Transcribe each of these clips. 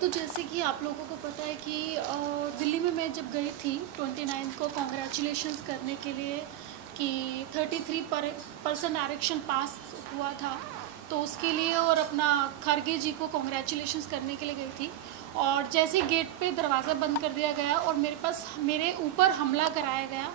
तो जैसे कि आप लोगों को पता है कि दिल्ली में मैं जब गई थी 29 को कॉन्ग्रेचुलेशंस करने के लिए कि 33% आरक्षण पास हुआ था, तो उसके लिए और अपना खड़गे जी को कॉन्ग्रेचुलेशंस करने के लिए गई थी। और जैसे गेट पे दरवाज़ा बंद कर दिया गया और मेरे ऊपर हमला कराया गया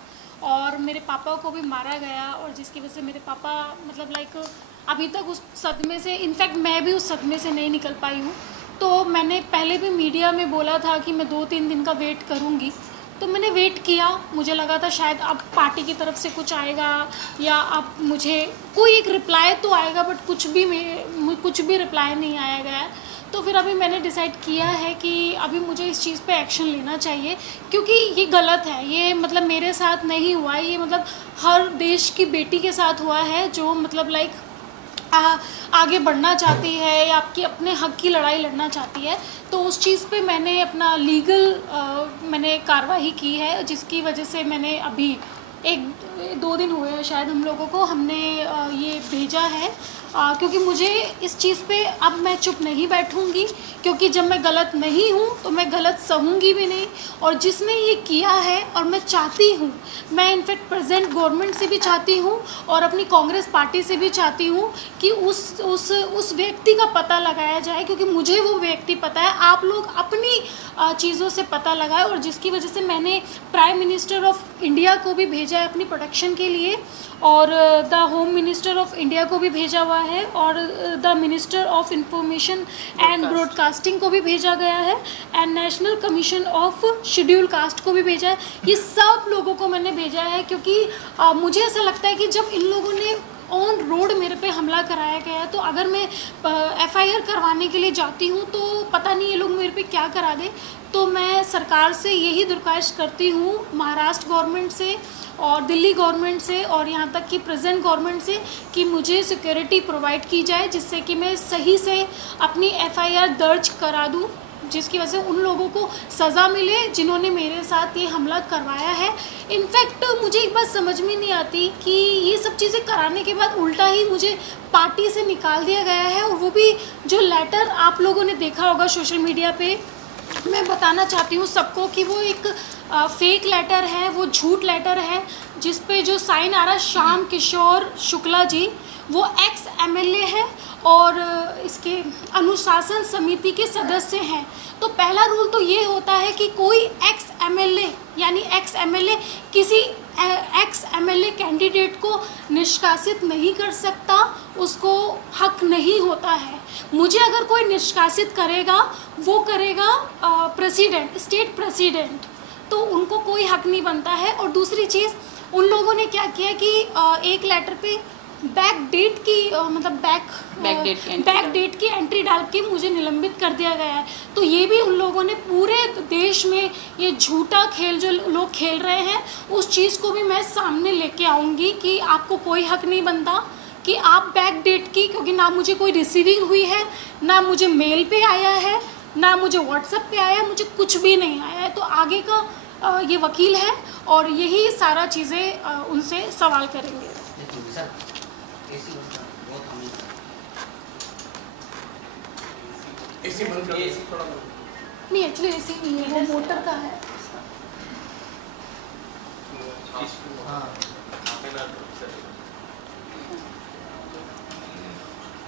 और मेरे पापा को भी मारा गया, और जिसकी वजह से मेरे पापा मतलब लाइक अभी तक उस सदमे से, इनफैक्ट मैं भी उस सदमे से नहीं निकल पाई हूँ। तो मैंने पहले भी मीडिया में बोला था कि मैं 2-3 दिन का वेट करूँगी, तो मैंने वेट किया। मुझे लगा था शायद अब पार्टी की तरफ से कुछ आएगा या अब मुझे कोई एक रिप्लाई तो आएगा, बट कुछ भी रिप्लाई नहीं आया गया। तो फिर अभी मैंने डिसाइड किया है कि अभी मुझे इस चीज़ पे एक्शन लेना चाहिए, क्योंकि ये गलत है। ये मतलब मेरे साथ नहीं हुआ, ये मतलब हर देश की बेटी के साथ हुआ है जो मतलब लाइक आगे बढ़ना चाहती है या आपकी अपने हक की लड़ाई लड़ना चाहती है। तो उस चीज़ पे मैंने अपना मैंने कार्रवाई की है, जिसकी वजह से मैंने अभी 1-2 दिन हुए हैं शायद हम लोगों को हमने ये भेजा है, क्योंकि मुझे इस चीज़ पे अब मैं चुप नहीं बैठूंगी, क्योंकि जब मैं गलत नहीं हूँ तो मैं गलत सहूँगी भी नहीं। और जिसने ये किया है, और मैं चाहती हूँ, मैं इनफैक्ट प्रेजेंट गवर्नमेंट से भी चाहती हूँ और अपनी कांग्रेस पार्टी से भी चाहती हूँ कि उस व्यक्ति का पता लगाया जाए, क्योंकि मुझे वो व्यक्ति पता है। आप लोग अपनी चीज़ों से पता लगाए, और जिसकी वजह से मैंने प्राइम मिनिस्टर ऑफ इंडिया को भी भेजा है अपनी प्रोटेक्शन के लिए, और the home minister of India को भी भेजा हुआ है, और the minister of information and broadcasting को भी भेजा गया है, and national commission of schedule caste को भी भेजा है। ये सब लोगों को मैंने भेजा है, क्योंकि मुझे ऐसा लगता है कि जब इन लोगों ने ऑन रोड मेरे पे हमला कराया गया है, तो अगर मैं FIR करवाने के लिए जाती हूँ तो पता नहीं ये लोग मेरे पे क्या करा दे। तो मैं सरकार से यही दरख्वास्त करती हूँ, महाराष्ट्र गवर्नमेंट से और दिल्ली गवर्नमेंट से और यहाँ तक कि प्रेजेंट गवर्नमेंट से, कि मुझे सिक्योरिटी प्रोवाइड की जाए, जिससे कि मैं सही से अपनी FIR दर्ज करा दूँ, जिसकी वजह से उन लोगों को सज़ा मिले जिन्होंने मेरे साथ ये हमला करवाया है। इनफैक्ट मुझे एक बात समझ में नहीं आती कि ये सब चीज़ें कराने के बाद उल्टा ही मुझे पार्टी से निकाल दिया गया है, और वो भी जो लेटर आप लोगों ने देखा होगा सोशल मीडिया पे। मैं बताना चाहती हूँ सबको कि वो एक फेक लेटर है, वो झूठ लेटर है, जिस पे जो साइन आ रहा है श्याम किशोर शुक्ला जी, वो एक्स MLA है और इसके अनुशासन समिति के सदस्य हैं। तो पहला रूल तो ये होता है कि कोई एक्स MLA किसी एक्स MLA कैंडिडेट को निष्कासित नहीं कर सकता, उसको हक नहीं होता है। मुझे अगर कोई निष्कासित करेगा, वो करेगा प्रेसिडेंट, स्टेट प्रेसिडेंट, तो उनको कोई हक नहीं बनता है। और दूसरी चीज़, उन लोगों ने क्या किया कि एक लेटर पे बैक डेट की एंट्री डाल के मुझे निलंबित कर दिया गया है। तो ये भी उन लोगों ने पूरे देश में ये झूठा खेल जो लोग खेल रहे हैं, उस चीज़ को भी मैं सामने लेके आऊँगी कि आपको कोई हक नहीं बनता कि आप बैक डेट की, क्योंकि ना मुझे कोई रिसीविंग हुई है, ना मुझे मेल पे आया है, ना मुझे व्हाट्सएप पे आया है, मुझे कुछ भी नहीं आया है। तो आगे का ये वकील है और यही सारा चीज़ें उनसे सवाल करेंगे। एसी बंद कर, एसी थोड़ा नहीं, एक्चुअली एसी नहीं है, वो मोटर का है।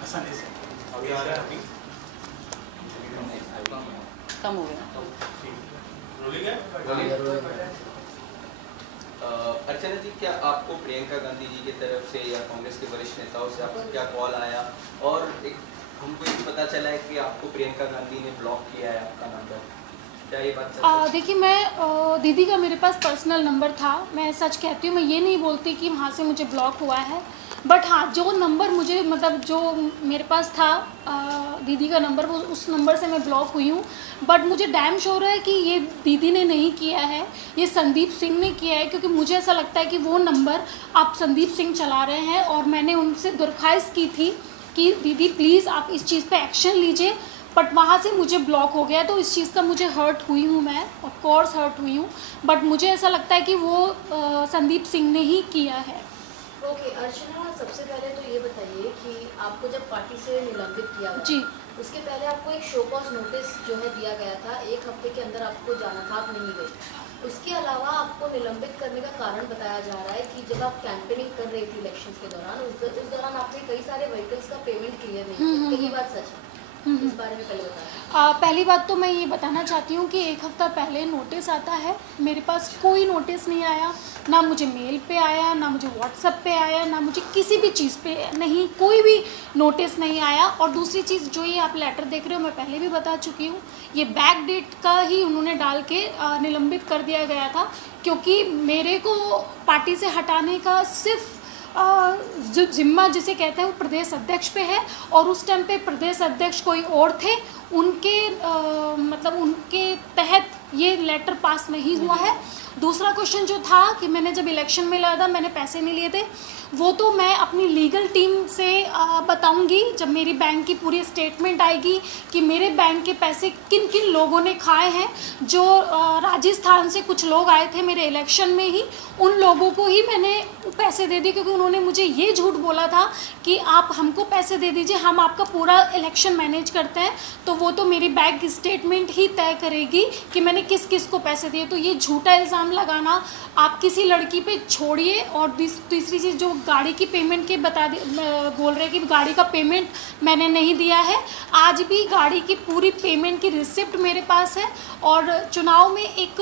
ऐसा नहीं सर, अभी आ रहा है, अभी कम हो गया। रोलिंग है। अर्चना जी, क्या आपको प्रियंका गांधी जी की तरफ से या कांग्रेस के वरिष्ठ नेताओं से आपको क्या कॉल आया, और एक हमको ये पता चला है कि आपको प्रियंका गांधी ने ब्लॉक किया है आपका नंबर, क्या ये बात सच है? देखिए, मैं दीदी का मेरे पास पर्सनल नंबर था, मैं सच कहती हूँ, मैं ये नहीं बोलती कि वहाँ से मुझे ब्लॉक हुआ है। बट हाँ, जो नंबर मुझे मतलब जो मेरे पास था दीदी का नंबर, वो उस नंबर से मैं ब्लॉक हुई हूँ। बट मुझे डैम श्योर है कि ये दीदी ने नहीं किया है, ये संदीप सिंह ने किया है, क्योंकि मुझे ऐसा लगता है कि वो नंबर आप संदीप सिंह चला रहे हैं। और मैंने उनसे दरख्वास्त की थी कि दीदी प्लीज़ आप इस चीज़ पे एक्शन लीजिए, बट वहाँ से मुझे ब्लॉक हो गया। तो इस चीज़ का मुझे हर्ट हुई हूँ, मैं ऑफ कोर्स हर्ट हुई हूँ, बट मुझे ऐसा लगता है कि वो संदीप सिंह ने ही किया है। ओके अर्चना, सबसे पहले तो ये बताइए कि आपको जब पार्टी से निलंबित किया गया, जी, उसके पहले आपको एक शो कॉज नोटिस जो है दिया हफ्ते के अंदर आपको जाना था, आप नहीं गए। उसके अलावा आपको निलंबित करने का कारण बताया जा रहा है कि जब आप कैंपेनिंग कर रही थी इलेक्शंस के दौरान, उस दौरान आपने कई सारे व्हीकल्स का पेमेंट क्लियर नहीं किया। ये बात सच है? इस बारे में पहले बताएं। पहली बात तो मैं ये बताना चाहती हूँ कि एक हफ़्ता पहले नोटिस आता है, मेरे पास कोई नोटिस नहीं आया, ना मुझे मेल पे आया, ना मुझे व्हाट्सएप पे आया, ना मुझे किसी भी चीज़ पे नहीं, कोई भी नोटिस नहीं आया। और दूसरी चीज़, जो ये आप लेटर देख रहे हो, मैं पहले भी बता चुकी हूँ, ये बैक डेट का ही उन्होंने डाल के निलंबित कर दिया गया था, क्योंकि मेरे को पार्टी से हटाने का सिर्फ जो जिम्मा जिसे कहते हैं वो प्रदेश अध्यक्ष पे है, और उस टाइम पे प्रदेश अध्यक्ष कोई और थे, उनके मतलब उनके तहत ये लेटर पास नहीं हुआ है। दूसरा क्वेश्चन जो था कि मैंने जब इलेक्शन में लड़ा था, मैंने पैसे नहीं लिए थे, वो तो मैं अपनी लीगल टीम से बताऊंगी जब मेरी बैंक की पूरी स्टेटमेंट आएगी कि मेरे बैंक के पैसे किन किन लोगों ने खाए हैं। जो राजस्थान से कुछ लोग आए थे मेरे इलेक्शन में ही, उन लोगों को ही मैंने पैसे दे दिए, क्योंकि उन्होंने मुझे ये झूठ बोला था कि आप हमको पैसे दे दीजिए, हम आपका पूरा इलेक्शन मैनेज करते हैं। तो वो तो मेरी बैंक स्टेटमेंट ही तय करेगी कि मैंने किस किस को पैसे दिए। तो ये झूठा इल्ज़ाम लगाना आप किसी लड़की पे छोड़िए। और तीसरी चीज़, जो गाड़ी की पेमेंट के बोल रहे कि गाड़ी का पेमेंट मैंने नहीं दिया है, आज भी गाड़ी की पूरी पेमेंट की रिसिप्ट मेरे पास है। और चुनाव में एक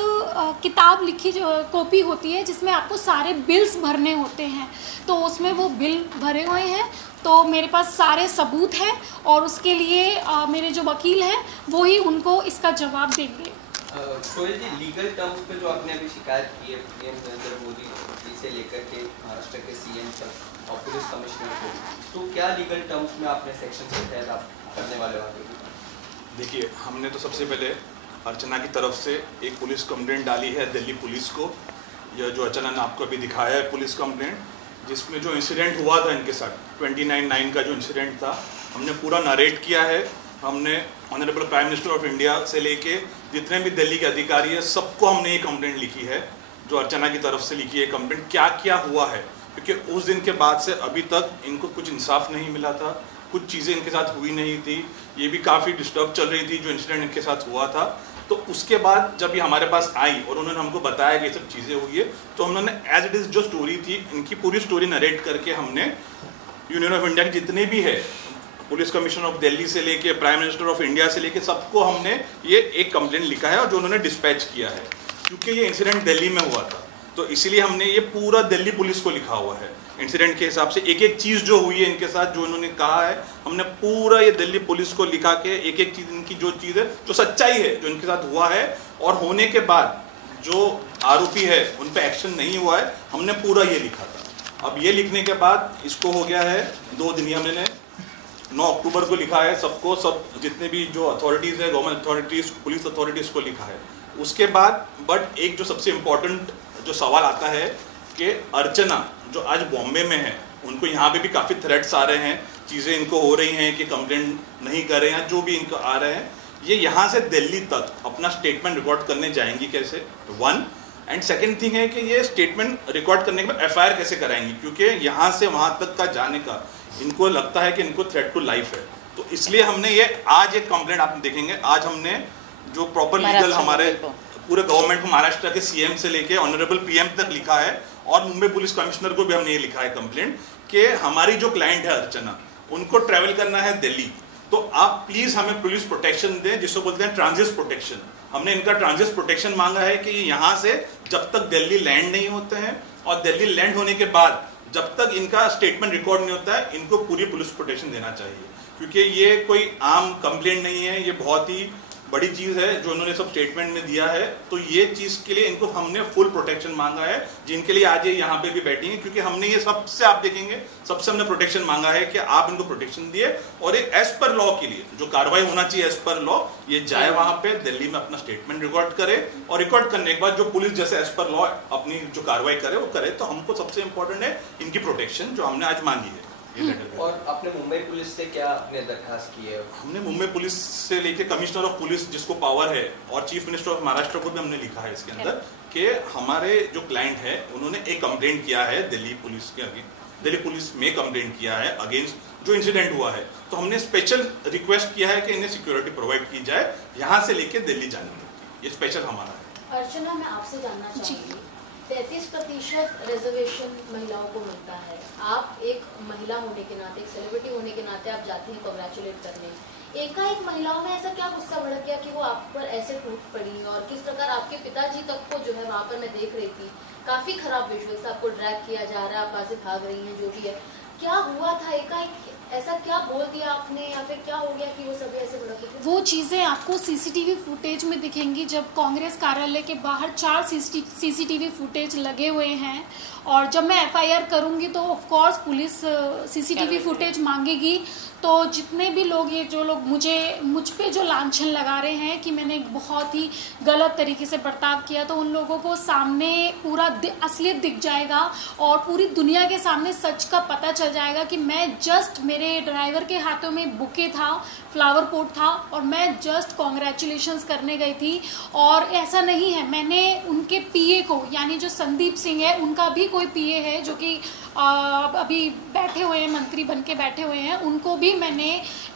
किताब लिखी जो कॉपी होती है जिसमें आपको सारे बिल्स भरने होते हैं, तो उसमें वो बिल भरे हुए हैं, तो मेरे पास सारे सबूत हैं, और उसके लिए मेरे जो वकील हैं वो ही उनको इसका जवाब देंगे। सोहेल जी, लीगल टर्म्स पे जो आपने अभी शिकायत की है पीएम नरेंद्र मोदी जी से लेकर के महाराष्ट्र के सीएम तक और पुलिस कमिश्नर को, तो क्या लीगल टर्म्स में आपने सेक्शन के तहत आप करने वाले हो आगे? देखिए, हमने तो सबसे पहले अर्चना की तरफ से एक पुलिस कंप्लेंट डाली है दिल्ली पुलिस को। यह जो अर्चना ने आपको अभी दिखाया है पुलिस कंप्लेंट, जिसमें जो इंसिडेंट हुआ था इनके साथ 29/9 का जो इंसिडेंट था, हमने पूरा नरेट किया है। हमने honourable prime minister of India से लेके जितने भी दिल्ली के अधिकारी है, सबको हमने ये कंप्लेंट लिखी है, जो अर्चना की तरफ से लिखी है कंप्लेंट, क्या क्या हुआ है। क्योंकि उस दिन के बाद से अभी तक इनको कुछ इंसाफ नहीं मिला था, कुछ चीज़ें इनके साथ हुई नहीं थी, ये भी काफ़ी डिस्टर्ब चल रही थी जो इंसिडेंट इनके साथ हुआ था। तो उसके बाद जब ये हमारे पास आई और उन्होंने हमको बताया कि ये सब चीज़ें हुई है, तो हमने एज इट इज़ जो स्टोरी थी, इनकी पूरी स्टोरी नरेट करके हमने यूनियन ऑफ इंडिया के जितने भी है, पुलिस कमिश्नर ऑफ दिल्ली से लेके प्राइम मिनिस्टर ऑफ इंडिया से लेके सबको हमने ये एक कंप्लेंट लिखा है और जो उन्होंने डिस्पैच किया है। क्योंकि ये इंसिडेंट दिल्ली में हुआ था, तो इसीलिए हमने ये पूरा दिल्ली पुलिस को लिखा हुआ है। इंसिडेंट के हिसाब से एक एक चीज़ जो हुई है इनके साथ, जो उन्होंने कहा है, हमने पूरा ये दिल्ली पुलिस को लिखा के एक एक चीज़, इनकी जो चीज़ है, जो सच्चाई है, जो इनके साथ हुआ है, और होने के बाद जो आरोपी है उन पर एक्शन नहीं हुआ है, हमने पूरा ये लिखा था। अब ये लिखने के बाद इसको हो गया है 2 दिन, हमने 9 अक्टूबर को लिखा है सबको, सब जितने भी जो अथॉरिटीज़ है, गवर्नमेंट अथॉरिटीज़, पुलिस अथॉरिटीज़ को लिखा है। उसके बाद बट एक जो सबसे इम्पोर्टेंट जो सवाल आता है कि अर्चना जो आज बॉम्बे में है, उनको यहाँ पे भी काफ़ी थ्रेट्स आ रहे हैं, चीज़ें इनको हो रही हैं कि कंप्लेंट नहीं कर रहे हैं, जो भी इनको आ रहे हैं, ये यहाँ से दिल्ली तक अपना स्टेटमेंट रिकॉर्ड करने जाएंगी कैसे, 1। एंड सेकेंड थिंग है कि ये स्टेटमेंट रिकॉर्ड करने के बाद FIR कैसे कराएंगी, क्योंकि यहाँ से वहाँ तक का जाने का इनको लगता है कि इनको थ्रेट टू लाइफ है। तो इसलिए हमने ये आज एक कंप्लेंट आप देखेंगे, आज हमने जो प्रॉपर लीगल हमारे पूरे गवर्नमेंट को, महाराष्ट्र के सीएम से लेके ऑनरेबल PM तक लिखा है, और मुंबई पुलिस कमिश्नर को भी हमने ये लिखा है कंप्लेंट कि हमारी जो क्लाइंट है अर्चना, उनको ट्रैवल करना है दिल्ली, तो आप प्लीज हमें पुलिस प्रोटेक्शन दें, जिसको बोलते हैं ट्रांजिट प्रोटेक्शन। हमने इनका ट्रांजिट प्रोटेक्शन मांगा है कि यहाँ से जब तक दिल्ली लैंड नहीं होते हैं, और दिल्ली लैंड होने के बाद जब तक इनका स्टेटमेंट रिकॉर्ड नहीं होता है, इनको पूरी पुलिस प्रोटेक्शन देना चाहिए। क्योंकि ये कोई आम कंप्लेंट नहीं है, ये बहुत ही बड़ी चीज़ है जो उन्होंने सब स्टेटमेंट में दिया है। तो ये चीज़ के लिए इनको हमने फुल प्रोटेक्शन मांगा है, जिनके लिए आज ये यहाँ पे भी बैठी हैं, क्योंकि हमने ये सबसे, आप देखेंगे, सबसे हमने प्रोटेक्शन मांगा है कि आप इनको प्रोटेक्शन दिए, और एक एज पर लॉ के लिए जो कार्रवाई होना चाहिए एज पर लॉ, ये जाए वहाँ पे दिल्ली में अपना स्टेटमेंट रिकॉर्ड करे, और रिकॉर्ड करने के बाद जो पुलिस जैसे एज पर लॉ अपनी जो कार्रवाई करे वो करे। तो हमको सबसे इंपॉर्टेंट है इनकी प्रोटेक्शन, जो हमने आज मांगी है। और आपने मुंबई पुलिस से क्या आपने दरखास्त की है? हमने मुंबई पुलिस से लेके कमिश्नर ऑफ पुलिस जिसको पावर है, और चीफ मिनिस्टर ऑफ महाराष्ट्र को भी हमने लिखा है इसके अंदर कि हमारे जो क्लाइंट है उन्होंने एक कंप्लेंट किया है दिल्ली पुलिस के आगे, दिल्ली पुलिस में कंप्लेंट किया है अगेंस्ट जो इंसिडेंट हुआ है। तो हमने स्पेशल रिक्वेस्ट किया है कि इन्हें सिक्योरिटी प्रोवाइड की जाए यहाँ से लेके दिल्ली जाने की। ये स्पेशल हमारा है। अर्चना, मैं आपसे जानना चाहूँगी, 33% रिजर्वेशन महिलाओं को मिलता है। आप एक महिला होने के नाते, एक सेलिब्रिटी होने के नाते आप जाती हैं कांग्रेचुलेट करने, एकाएक महिलाओं में ऐसा क्या गुस्सा भड़क गया कि वो आप पर ऐसे टूट पड़ी, और किस प्रकार आपके पिताजी तक को जो है वहाँ पर मैं देख रही थी, काफी खराब विजुअल्स, आपको ड्रैग किया जा रहा है, आप वहाँ से भाग रही हैं, जो भी है, क्या हुआ था? एकाएक ऐसा क्या बोल दिया आपने, या फिर क्या हो गया कि वो सभी ऐसे भड़के थे? वो चीज़ें आपको सीसीटीवी फुटेज में दिखेंगी। जब कांग्रेस कार्यालय के बाहर 4 सीसीटीवी फुटेज लगे हुए हैं, और जब मैं एफआईआर करूंगी तो of course police CCTV footage मांगेगी। तो जितने भी लोग, ये जो लोग मुझ पे जो लांछन लगा रहे हैं कि मैंने एक बहुत ही गलत तरीके से बर्ताव किया, तो उन लोगों को सामने पूरा असलियत दिख जाएगा और पूरी दुनिया के सामने सच का पता चल जाएगा कि मैं जस्ट, मेरे ड्राइवर के हाथों में बुके था, फ्लावर पोट था, और मैं जस्ट कॉन्ग्रेचुलेशंस करने गई थी। और ऐसा नहीं है, मैंने उनके पीए को, यानी जो संदीप सिंह है, उनका भी कोई पीए है जो कि अभी बैठे हुए हैं, मंत्री बन के बैठे हुए हैं, उनको भी मैंने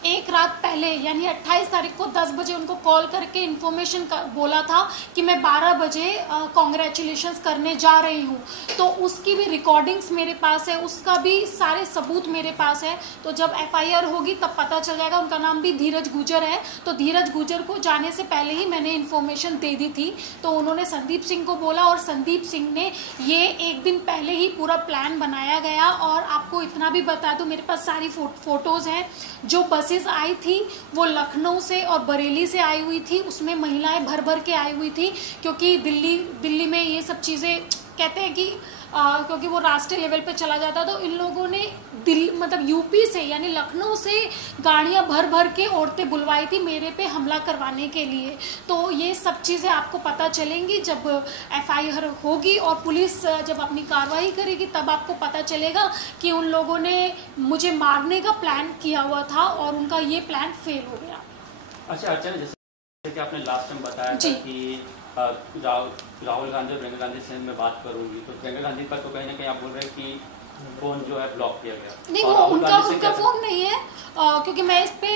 एक रात पहले यानी 28 तारीख को 10 बजे उनको कॉल करके इन्फॉर्मेशन बोला था कि मैं 12 बजे कॉन्ग्रेचुलेशंस करने जा रही हूँ। तो उसकी भी रिकॉर्डिंग्स मेरे पास है, उसका भी सारे सबूत मेरे पास है। तो जब एफआईआर होगी तब पता चल जाएगा। उनका नाम भी धीरज गुजर है। तो धीरज गुजर को जाने से पहले ही मैंने इन्फॉर्मेशन दे दी थी। तो उन्होंने संदीप सिंह को बोला और संदीप सिंह ने ये एक दिन पहले ही पूरा प्लान बनाया गया। और आपको इतना भी बता दूं, मेरे पास सारी फोटोज़ हैं। जो बसेस आई थी वो लखनऊ से और बरेली से आई हुई थी, उसमें महिलाएं भर भर के आई हुई थी, क्योंकि दिल्ली में ये सब चीज़ें कहते हैं कि क्योंकि वो राष्ट्रीय लेवल पे चला जाता। तो इन लोगों ने मतलब यूपी से यानी लखनऊ से गाड़ियां भर भर के औरतें बुलवाई थी मेरे पे हमला करवाने के लिए। तो ये सब चीज़ें आपको पता चलेंगी जब एफआईआर होगी और पुलिस जब अपनी कार्रवाई करेगी, तब आपको पता चलेगा कि उन लोगों ने मुझे मारने का प्लान किया हुआ था और उनका ये प्लान फेल हो गया। अच्छा, जैसे कि आपने लास्ट टाइम बताया था कि राहुल गांधी और प्रियंका गांधी से मैं बात करूंगी, तो प्रियंका गांधी पर तो कहीं ना कहीं आप बोल रहे हैं कि फोन जो है ब्लॉक किया गया। नहीं, वो उनका फोन नहीं है, क्योंकि मैं इस पे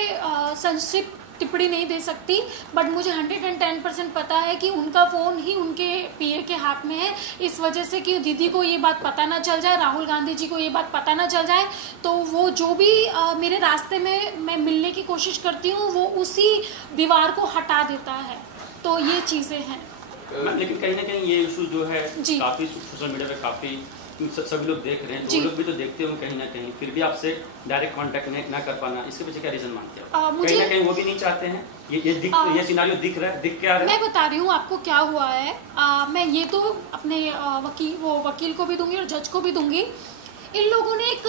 संक्षिप्त टिप्पणी नहीं दे सकती, बट मुझे 110% पता है कि उनका फ़ोन ही उनके पीए के हाथ में है। इस वजह से कि दीदी को ये बात पता ना चल जाए, राहुल गांधी जी को ये बात पता ना चल जाए, तो वो जो भी मेरे रास्ते में मैं मिलने की कोशिश करती हूँ वो उसी दीवार को हटा देता है। तो ये चीज़ें हैं। लेकिन कहीं ना कहीं ये इशू जो है काफ़ी सोशल मीडिया पे काफ़ी सभी लोग देख रहे हैं, तो लोग भी तो देखते होंगे कहीं ना कहीं, फिर भी आपसे डायरेक्ट कांटेक्ट ना कर पाना, इसके पीछे क्या रीजन मानते हैं? कहीं ना कहीं वो भी नहीं चाहते हैं ये सिनारियो दिख रहा है, दिख क्या रहा है? मैं बता रही हूँ आपको क्या हुआ है। मैं ये तो अपने वकील को भी दूंगी और जज को भी दूंगी। इन लोगों ने एक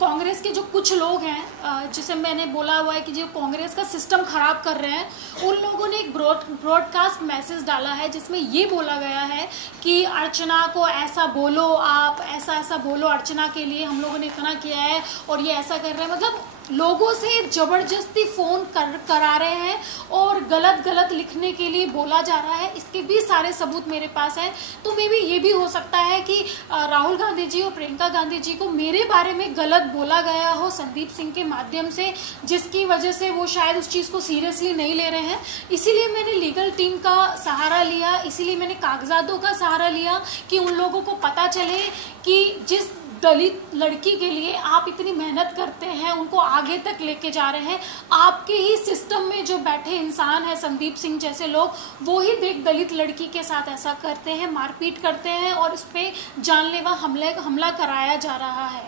कांग्रेस के जो कुछ लोग हैं, जिसे मैंने बोला हुआ है कि जो कांग्रेस का सिस्टम खराब कर रहे हैं, उन लोगों ने एक ब्रॉडकास्ट मैसेज डाला है जिसमें ये बोला गया है कि अर्चना को ऐसा बोलो, आप ऐसा बोलो अर्चना के लिए, हम लोगों ने इतना किया है और ये ऐसा कर रहे हैं। मतलब लोगों से ज़बरदस्ती फ़ोन करा रहे हैं और गलत लिखने के लिए बोला जा रहा है। इसके भी सारे सबूत मेरे पास हैं। तो मे भी ये भी हो सकता है कि राहुल गांधी जी और प्रियंका गांधी जी को मेरे बारे में गलत बोला गया हो संदीप सिंह के माध्यम से, जिसकी वजह से वो शायद उस चीज़ को सीरियसली नहीं ले रहे हैं। इसीलिए मैंने लीगल टीम का सहारा लिया, इसीलिए मैंने कागजातों का सहारा लिया कि उन लोगों को पता चले कि जिस दलित लड़की के लिए आप इतनी मेहनत करते हैं, उनको आगे तक लेके जा रहे हैं, आपके ही सिस्टम में जो बैठे इंसान है संदीप सिंह जैसे लोग, वो ही देख दलित लड़की के साथ ऐसा करते हैं, मारपीट करते हैं और इस पे जानलेवा हमला कराया जा रहा है।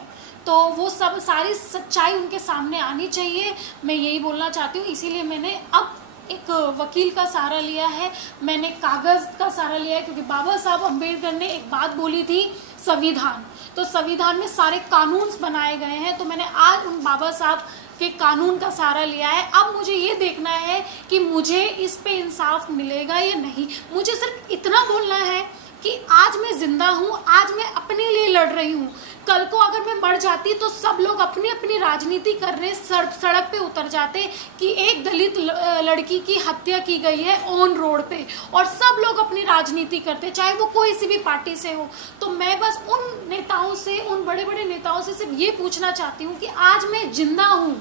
तो वो सब सारी सच्चाई उनके सामने आनी चाहिए, मैं यही बोलना चाहती हूँ। इसीलिए मैंने अब एक वकील का सहारा लिया है, मैंने कागज़ का सहारा लिया है, क्योंकि बाबा साहब अम्बेडकर ने एक बात बोली थी, संविधान। तो संविधान में सारे कानून बनाए गए हैं, तो मैंने आज उन बाबा साहब के कानून का सहारा लिया है। अब मुझे ये देखना है कि मुझे इस पे इंसाफ मिलेगा या नहीं। मुझे सिर्फ इतना बोलना है कि आज मैं जिंदा हूँ, आज मैं अपने लिए लड़ रही हूँ। कल को अगर मैं मर जाती तो सब लोग अपनी अपनी राजनीति करने सड़क पे उतर जाते कि एक दलित लड़की की हत्या की गई है ऑन रोड पे, और सब लोग अपनी राजनीति करते, चाहे वो कोई सी भी पार्टी से हो। तो मैं बस उन नेताओं से, उन बड़े बड़े नेताओं से सिर्फ ये पूछना चाहती हूँ कि आज मैं जिंदा हूँ,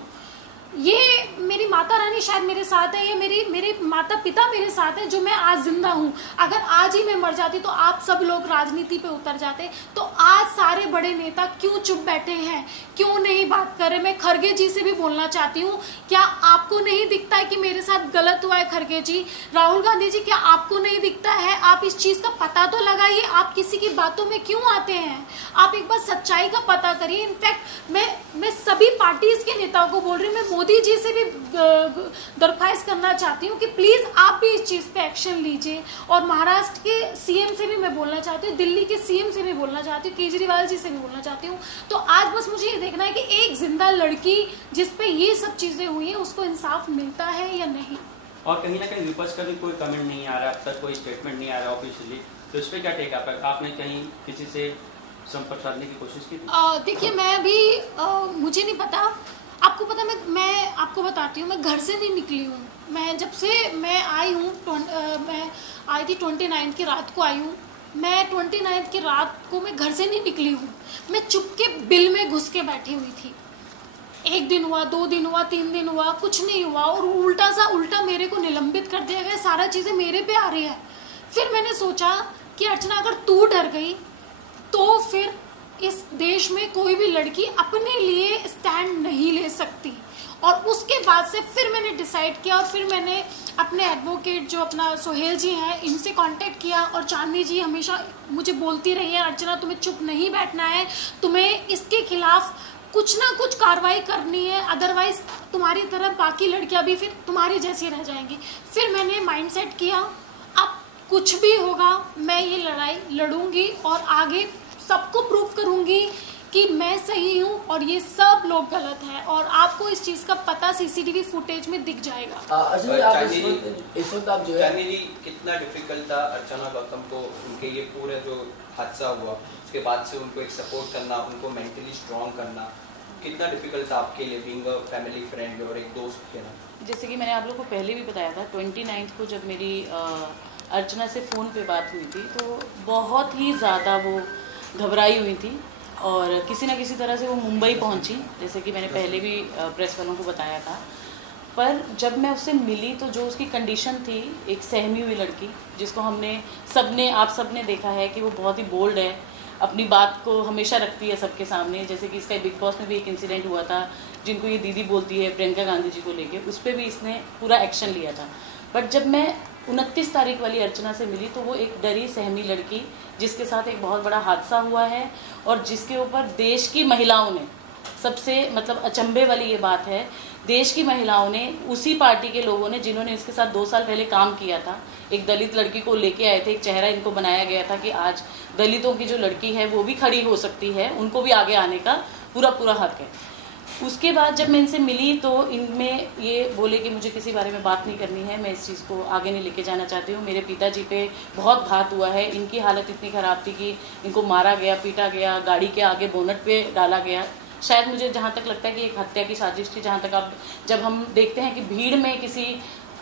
ये मेरी माता रानी शायद मेरे साथ है, या मेरे माता पिता मेरे साथ हैं, जो मैं आज जिंदा हूँ। अगर आज ही मैं मर जाती तो आप सब लोग राजनीति पे उतर जाते। तो आज सारे बड़े नेता क्यों चुप बैठे हैं, क्यों नहीं बात कर रहे? मैं खड़गे जी से भी बोलना चाहती हूँ, क्या आपको नहीं दिखता है कि मेरे साथ गलत हुआ है? खड़गे जी, राहुल गांधी जी, क्या आपको नहीं दिखता है? आप इस चीज़ का पता तो लगाइए, आप किसी की बातों में क्यों आते हैं? आप एक बार सच्चाई का पता करिए। इनफैक्ट मैं सभी पार्टीज के नेताओं को बोल रही हूँ, मैं मोदी जी से भी दरख्वास्त करना चाहती हूँ कि प्लीज़ आप भी इस चीज़ पे एक्शन लीजिए। और महाराष्ट्र के सीएम से भी मैं बोलना चाहती हूँ, दिल्ली के सीएम से भी बोलना चाहती हूँ, केजरीवाल जी से भी बोलना चाहती हूँ। तो आज बस मुझे ये देखना है कि एक जिंदा लड़की जिस पे ये सब चीज़ें हुई हैं उसको इंसाफ मिलता है या नहीं। और कहीं ना कहीं विपक्ष का भी कोई कमेंट नहीं आ रहा, अब तक कोई स्टेटमेंट नहीं आ रहा ऑफिशियली, तो इस पर क्या टेक आपने कहीं किसी से संपर्क साधने की कोशिश की? देखिए, मैं अभी मुझे नहीं पता, आपको पता, मैं आपको बताती हूँ, मैं घर से नहीं निकली हूँ। मैं जब से मैं आई हूँ, मैं आई थी 29 की रात को आई हूँ। मैं 29 की रात को मैं घर से नहीं निकली हूँ। मैं चुपके बिल में घुस के बैठी हुई थी। 1 दिन हुआ, 2 दिन हुआ, 3 दिन हुआ, कुछ नहीं हुआ, और उल्टा मेरे को निलंबित कर दिया गया। सारा चीज़ें मेरे पे आ रही है। फिर मैंने सोचा कि अर्चना, अगर तू डर गई तो फिर इस देश में कोई भी लड़की अपने लिए स्टैंड नहीं ले सकती। और उसके बाद से फिर मैंने डिसाइड किया, और फिर मैंने अपने एडवोकेट जो अपना सोहेल जी हैं, इनसे कांटेक्ट किया। और चांदनी जी हमेशा मुझे बोलती रही है, अर्चना तुम्हें चुप नहीं बैठना है, तुम्हें इसके खिलाफ कुछ ना कुछ कार्रवाई करनी है, अदरवाइज तुम्हारी तरह बाकी लड़कियां भी फिर तुम्हारी जैसी रह जाएंगी। फिर मैंने माइंडसेट किया, अब कुछ भी होगा मैं ये लड़ाई लड़ूंगी और आगे सबको प्रूव करूंगी कि मैं सही हूँ और ये सब लोग गलत हैं। और आपको इस चीज़ का पता सीसीटीवी फुटेज में दिख जाएगा। इस वक्त आप जो है जी, कितना डिफिकल्ट था अर्चना गौतम को, उनके ये पूरा जो हादसा हुआ उसके बाद से उनको एक सपोर्ट करना, उनको मेंटली स्ट्रॉन्ग करना, कितना डिफिकल्ट था आपके लिए बीइंग अ फैमिली फ्रेंड और एक दोस्त के नाते? जैसे कि मैंने आप लोगों को पहले भी बताया था, 29 को जब मेरी अर्चना से फ़ोन पे बात हुई थी तो बहुत ही ज़्यादा वो घबराई हुई थी और किसी न किसी तरह से वो मुंबई पहुंची, जैसे कि मैंने पहले भी प्रेस वालों को बताया था। पर जब मैं उससे मिली तो जो उसकी कंडीशन थी, एक सहमी हुई लड़की जिसको आप सबने देखा है कि वो बहुत ही बोल्ड है, अपनी बात को हमेशा रखती है सबके सामने। जैसे कि इसका बिग बॉस में भी एक इंसिडेंट हुआ था, जिनको ये दीदी बोलती है प्रियंका गांधी जी को लेके, उस पर भी इसने पूरा एक्शन लिया था। बट जब मैं 29 तारीख वाली अर्चना से मिली तो वो एक डरी सहमी लड़की, जिसके साथ एक बहुत बड़ा हादसा हुआ है और जिसके ऊपर देश की महिलाओं ने, सबसे मतलब अचंभे वाली ये बात है, देश की महिलाओं ने, उसी पार्टी के लोगों ने जिन्होंने इसके साथ 2 साल पहले काम किया था, एक दलित लड़की को लेके आए थे, एक चेहरा इनको बनाया गया था कि आज दलितों की जो लड़की है वो भी खड़ी हो सकती है, उनको भी आगे आने का पूरा हक है। उसके बाद जब मैं इनसे मिली तो इनमें ये बोले कि मुझे किसी बारे में बात नहीं करनी है, मैं इस चीज़ को आगे नहीं लेके जाना चाहती हूँ। मेरे पिताजी पे बहुत घात हुआ है, इनकी हालत इतनी ख़राब थी कि इनको मारा गया, पीटा गया, गाड़ी के आगे बोनट पे डाला गया। शायद मुझे जहाँ तक लगता है कि एक हत्या की साजिश थी। जहाँ तक जब हम देखते हैं कि भीड़ में किसी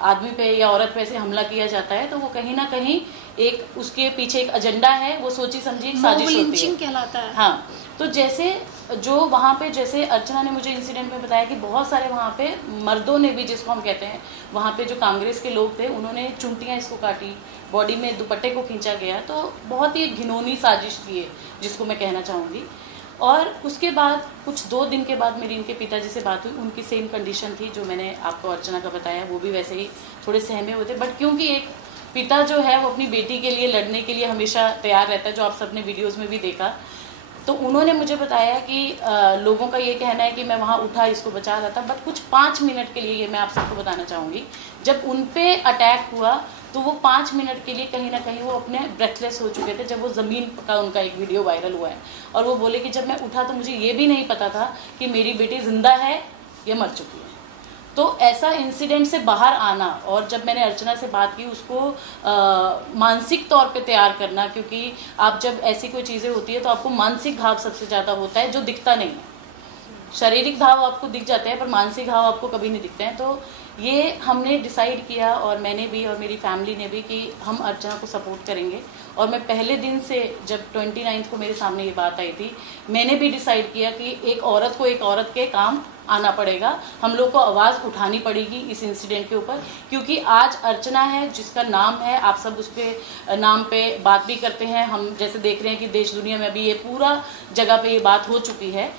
आदमी पे या औरत पे ऐसे हमला किया जाता है तो वो कहीं ना कहीं एक उसके पीछे एक एजेंडा है, वो सोची समझी एक साजिश होती है, कहलाता है। हाँ, तो जैसे जो वहाँ पे, जैसे अर्चना ने मुझे इंसिडेंट में बताया कि बहुत सारे वहाँ पे मर्दों ने भी, जिसको हम कहते हैं, वहाँ पे जो कांग्रेस के लोग थे उन्होंने चुंटियाँ इसको काटी, बॉडी में दुपट्टे को खींचा गया। तो बहुत ही घिनौनी साजिश थी ये, जिसको मैं कहना चाहूँगी। और उसके बाद कुछ 2 दिन के बाद मेरी इनके पिताजी से बात हुई, उनकी सेम कंडीशन थी जो मैंने आपको अर्चना का बताया, वो भी वैसे ही थोड़े सहमे हुए थे। बट क्योंकि एक पिता जो है वो अपनी बेटी के लिए लड़ने के लिए हमेशा तैयार रहता है, जो आप सबने वीडियोज़ में भी देखा, तो उन्होंने मुझे बताया कि लोगों का ये कहना है कि मैं वहाँ उठा, इसको बचा रहा था। बट कुछ 5 मिनट के लिए, ये मैं आप सबको बताना चाहूँगी, जब उन पे अटैक हुआ तो वो 5 मिनट के लिए कहीं ना कहीं वो अपने ब्रेथलेस हो चुके थे। जब वो ज़मीन का उनका एक वीडियो वायरल हुआ है और वो बोले कि जब मैं उठा तो मुझे ये भी नहीं पता था कि मेरी बेटी जिंदा है या मर चुकी है। तो ऐसा इंसिडेंट से बाहर आना, और जब मैंने अर्चना से बात की, उसको मानसिक तौर पे तैयार करना, क्योंकि आप जब ऐसी कोई चीज़ें होती है तो आपको मानसिक घाव सबसे ज़्यादा होता है जो दिखता नहीं है। शारीरिक घाव आपको दिख जाते हैं पर मानसिक घाव आपको कभी नहीं दिखते हैं। तो ये हमने डिसाइड किया, और मैंने भी और मेरी फैमिली ने भी, कि हम अर्चना को सपोर्ट करेंगे। और मैं पहले दिन से, जब 29 को मेरे सामने ये बात आई थी, मैंने भी डिसाइड किया कि एक औरत को एक औरत के काम आना पड़ेगा, हम लोग को आवाज़ उठानी पड़ेगी इस इंसिडेंट के ऊपर, क्योंकि आज अर्चना है जिसका नाम है, आप सब उसके नाम पे बात भी करते हैं, हम जैसे देख रहे हैं कि देश दुनिया में अभी ये पूरा जगह पे ये बात हो चुकी है।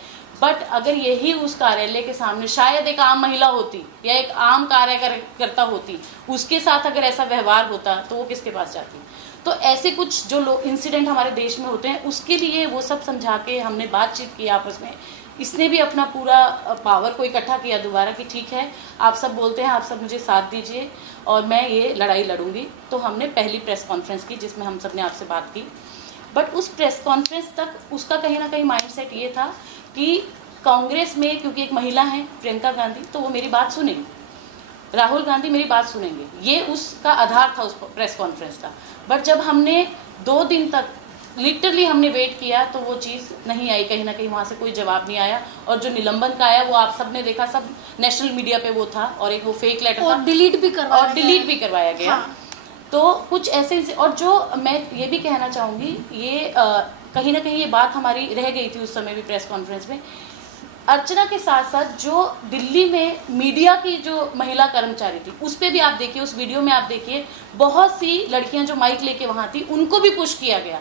बट अगर यही उस कार्यालय के सामने शायद एक आम महिला होती या एक आम कार्यकर्ता होती, उसके साथ अगर ऐसा व्यवहार होता तो वो किसके पास जाती? तो ऐसे कुछ जो इंसिडेंट हमारे देश में होते हैं, उसके लिए वो सब समझा के हमने बातचीत की आपस में। इसने भी अपना पूरा पावर को इकट्ठा किया दोबारा कि ठीक है, आप सब बोलते हैं, आप सब मुझे साथ दीजिए और मैं ये लड़ाई लड़ूंगी। तो हमने पहली प्रेस कॉन्फ्रेंस की जिसमें हम सब ने आपसे बात की। बट उस प्रेस कॉन्फ्रेंस तक उसका कहीं ना कहीं माइंडसेट ये था कि कांग्रेस में क्योंकि एक महिला है प्रियंका गांधी, तो वो मेरी बात सुनेंगे, राहुल गांधी मेरी बात सुनेंगे, ये उसका आधार था उस प्रेस कॉन्फ्रेंस का। बट जब हमने 2 दिन तक लिटरली हमने वेट किया तो वो चीज़ नहीं आई, कहीं ना कहीं वहाँ से कोई जवाब नहीं आया। और जो निलंबन का आया वो आप सब ने देखा, सब नेशनल मीडिया पे वो था, और एक वो फेक लेटर और था, डिलीट भी करवाया गया। हाँ। तो कुछ ऐसे, और जो मैं ये भी कहना चाहूँगी, ये कहीं ना कहीं ये बात हमारी रह गई थी उस समय भी प्रेस कॉन्फ्रेंस में। अर्चना के साथ साथ जो दिल्ली में मीडिया की जो महिला कर्मचारी थी, उस पर भी आप देखिए, उस वीडियो में आप देखिए, बहुत सी लड़कियां जो माइक लेके वहाँ थी उनको भी पुश किया गया।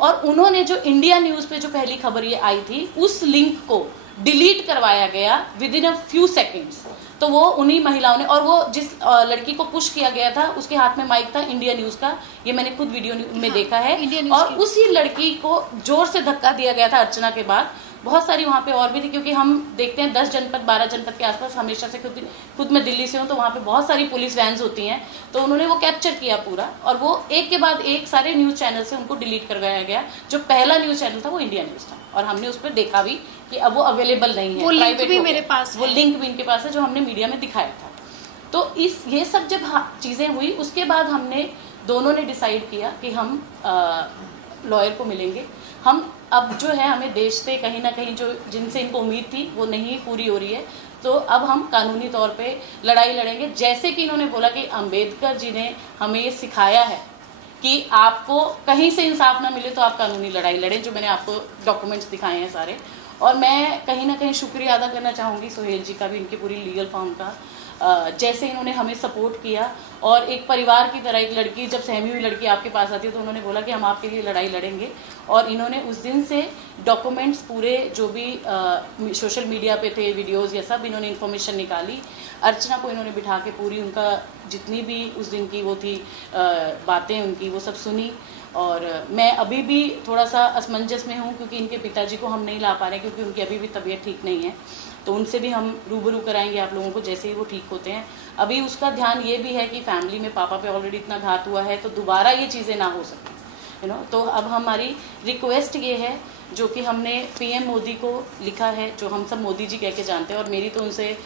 और उन्होंने जो इंडिया न्यूज़ पे जो पहली खबर ये आई थी, उस लिंक को डिलीट करवाया गया विदिन अ फ्यू सेकेंड्स। तो वो उन्हीं महिलाओं ने, और वो जिस लड़की को पुश किया गया था उसके हाथ में माइक था इंडिया न्यूज़ का, ये मैंने खुद वीडियो में देखा है। और उसी लड़की को जोर से धक्का दिया गया था अर्चना के बाद। बहुत सारी वहाँ पे और भी थी, क्योंकि हम देखते हैं 10 जनपद 12 जनपद के आसपास, हमेशा से खुद मैं दिल्ली से हूँ, तो वहाँ पे बहुत सारी पुलिस वैन्स होती हैं। तो उन्होंने वो कैप्चर किया पूरा, और वो एक के बाद एक सारे न्यूज़ चैनल से उनको डिलीट करवाया गया। जो पहला न्यूज़ चैनल था वो इंडिया न्यूज़ था, और हमने उस पर देखा भी कि अब वो अवेलेबल नहीं है, वो लिंक भी मेरे पास, वो लिंक भी इनके पास है जो हमने मीडिया में दिखाया था। तो ये सब जब चीज़ें हुई, उसके बाद हमने दोनों ने डिसाइड किया कि हम लॉयर को मिलेंगे। हम अब जो है, हमें देश से कहीं ना कहीं जो जिनसे इनको उम्मीद थी वो नहीं पूरी हो रही है, तो अब हम कानूनी तौर पे लड़ाई लड़ेंगे। जैसे कि इन्होंने बोला कि अंबेडकर जी ने हमें ये सिखाया है कि आपको कहीं से इंसाफ ना मिले तो आप कानूनी लड़ाई लड़ें, जो मैंने आपको डॉक्यूमेंट्स दिखाए हैं सारे। और मैं कहीं ना कहीं शुक्रिया अदा करना चाहूँगी सोहेल जी का भी, इनकी पूरी लीगल फर्म का, जैसे इन्होंने हमें सपोर्ट किया। और एक परिवार की तरह, एक लड़की जब सहमी हुई लड़की आपके पास आती है तो उन्होंने बोला कि हम आपके लिए लड़ाई लड़ेंगे। और इन्होंने उस दिन से डॉक्यूमेंट्स पूरे जो भी सोशल मीडिया पे थे, वीडियोस, ये सब इन्होंने इन्फॉर्मेशन निकाली। अर्चना को इन्होंने बिठा के पूरी उनका जितनी भी उस दिन की वो थी बातें उनकी, वो सब सुनी। और मैं अभी भी थोड़ा सा असमंजस में हूँ, क्योंकि इनके पिताजी को हम नहीं ला पा रहे, क्योंकि उनकी अभी भी तबीयत ठीक नहीं है। तो उनसे भी हम रूबरू कराएंगे आप लोगों को जैसे ही वो ठीक होते हैं। अभी उसका ध्यान ये भी है कि फैमिली में पापा पे ऑलरेडी इतना घात हुआ है, तो दोबारा ये चीज़ें ना हो सकें, तो अब हमारी रिक्वेस्ट ये है, जो कि हमने पीएम मोदी को लिखा है, जो हम सब मोदी जी कह के जानते हैं, और मेरी तो उनसे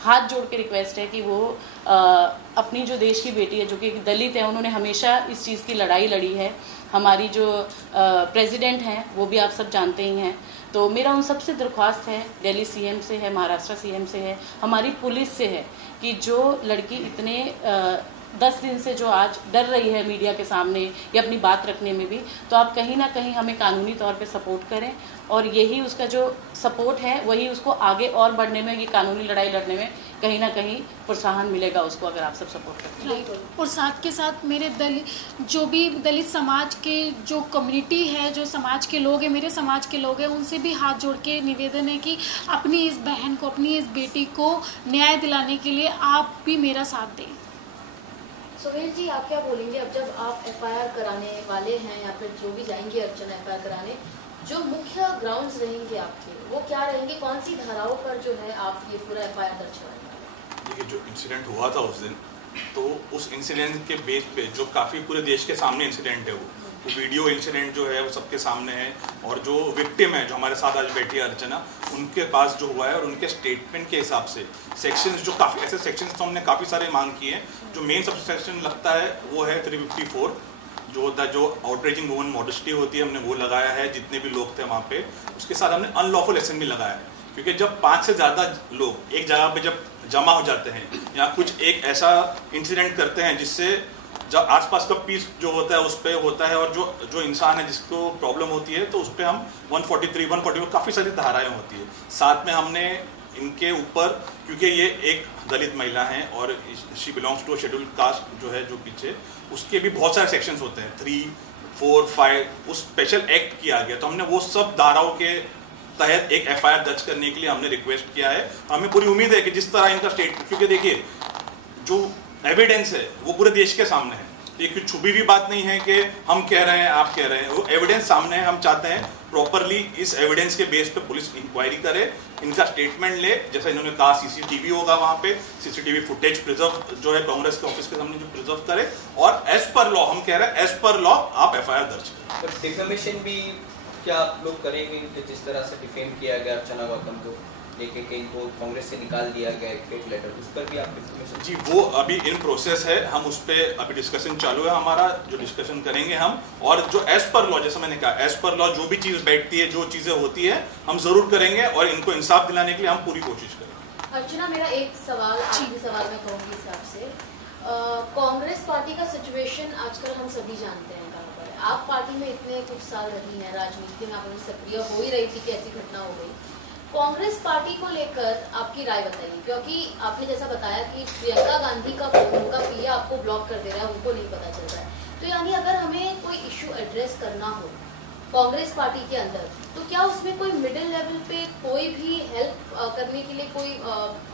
हाथ जोड़ के रिक्वेस्ट है कि वो अपनी जो देश की बेटी है, जो कि दलित है, उन्होंने हमेशा इस चीज़ की लड़ाई लड़ी है। हमारी जो प्रेसिडेंट हैं वो भी आप सब जानते ही हैं। तो मेरा उन सबसे दरख्वास्त है, दिल्ली सीएम से है, महाराष्ट्र सीएम से है, हमारी पुलिस से है, कि जो लड़की इतने 10 दिन से जो आज डर रही है मीडिया के सामने या अपनी बात रखने में भी, तो आप कहीं ना कहीं हमें कानूनी तौर पे सपोर्ट करें। और यही उसका जो सपोर्ट है वही उसको आगे और बढ़ने में, ये कानूनी लड़ाई लड़ने में कहीं ना कहीं प्रोत्साहन मिलेगा उसको, अगर आप सब सपोर्ट करते हैं। और साथ के साथ मेरे जो भी दलित समाज के जो कम्युनिटी है, जो समाज के लोग हैं, मेरे समाज के लोग हैं, उनसे भी हाथ जोड़ के निवेदन है कि अपनी इस बहन को, अपनी इस बेटी को न्याय दिलाने के लिए आप भी मेरा साथ दें। सोहेल जी, आप क्या बोलेंगे अब जब आप एफआईआर कराने वाले हैं, या फिर जो भी जाएंगे अर्चना एफआईआर कराने, जो मुख्य ग्राउंड्स रहेंगे आपके वो क्या रहेंगे? कौन सी धाराओं पर जो है आप ये पूरा एफआईआर दर्ज कराएंगे? देखिए, जो इंसिडेंट हुआ था उस दिन, तो उस इंसिडेंट के बेस पे जो काफ़ी पूरे देश के सामने इंसिडेंट है, वो वीडियो इंसिडेंट जो है वो सबके सामने है। और जो विक्टिम है, जो हमारे साथ आज बैठी है अर्चना, उनके पास जो हुआ है और उनके स्टेटमेंट के हिसाब से सेक्शंस, जो काफ़ी ऐसे सेक्शंस तो हमने काफ़ी सारे मांग किए हैं। जो मेन सबसे सेक्शन लगता है वो है 354, जो होता है, जो आउटरेजिंग वुमन मॉडेस्टी होती है, हमने वो लगाया है। जितने भी लोग थे वहाँ पे, उसके साथ हमने अनलॉफुल असेंबली लगाया है। क्योंकि जब 5 से ज़्यादा लोग एक जगह पे जब जमा हो जाते हैं या कुछ एक ऐसा इंसिडेंट करते हैं जिससे जब आसपास का पीस जो होता है उस पर होता है, और जो इंसान है जिसको प्रॉब्लम होती है, तो उस पर हम 143, 144 काफ़ी सारी धाराएं होती है। साथ में हमने इनके ऊपर, क्योंकि ये एक दलित महिला हैं और she belongs to schedule caste जो है जो पीछे, उसके भी बहुत सारे सेक्शंस होते हैं 3, 4, 5, उस स्पेशल एक्ट किया गया। तो हमने वो सब धाराओं के तहत एक FIR दर्ज करने के लिए हमने रिक्वेस्ट किया है। हमें पूरी उम्मीद है कि जिस तरह इनका स्टेट, क्योंकि देखिए जो एविडेंस है वो पूरे देश के सामने है, ये कुछ छुपी हुई बात नहीं है कि हम कह रहे हैं आप कह रहे हैं, वो एविडेंस सामने है। हम चाहते हैं प्रॉपरली इस एविडेंस के बेस पे पुलिस इंक्वायरी करे, इनका स्टेटमेंट ले, जैसा इन्होंने कहा CCTV होगा वहां पे, CCTV फुटेज प्रिजर्व जो है कांग्रेस के ऑफिस के सामने जो प्रिजर्व करे, और एज पर लॉ, हम कह रहे हैं एज पर लॉ आप FIR दर्ज करें। डिफेमेशन भी क्या आप लोग करेंगे कि जिस तरह से डिफेम किया गया अर्चना गौतम को लेके कि इनको कांग्रेस से निकाल दिया गया एक फेक लेटर, उस पर भी आप डिफेमेशन? जी वो अभी इन प्रोसेस है, हम उस पर अभी डिस्कशन चालू है हमारा, जो डिस्कशन करेंगे हम, और जो एज पर लॉ, जैसा मैंने कहा एज पर लॉ जो भी चीज़ बैठती है, जो चीज़ें होती है, हम जरूर करेंगे और इनको इंसाफ दिलाने के लिए हम पूरी कोशिश करेंगे। अर्चना, मेरा एक सवाल, आखिरी सवाल मैं कहूँगी हिसाब से, कांग्रेस पार्टी का सिचुएशन आजकल हम सभी जानते हैं कहाँ पर है। आप पार्टी में इतने कुछ साल रही हैं, राजनीति में आप सक्रिय हो ही रही थी कि ऐसी घटना हो गई। कांग्रेस पार्टी को लेकर आपकी राय बताइए, क्योंकि आपने जैसा बताया कि प्रियंका गांधी का फोन, उनका PA आपको ब्लॉक कर दे रहा है, उनको नहीं पता चल रहा है। तो यानी अगर हमें कोई इशू एड्रेस करना हो कांग्रेस पार्टी के अंदर, तो क्या उसमें कोई मिडिल लेवल पे कोई भी हेल्प करने के लिए कोई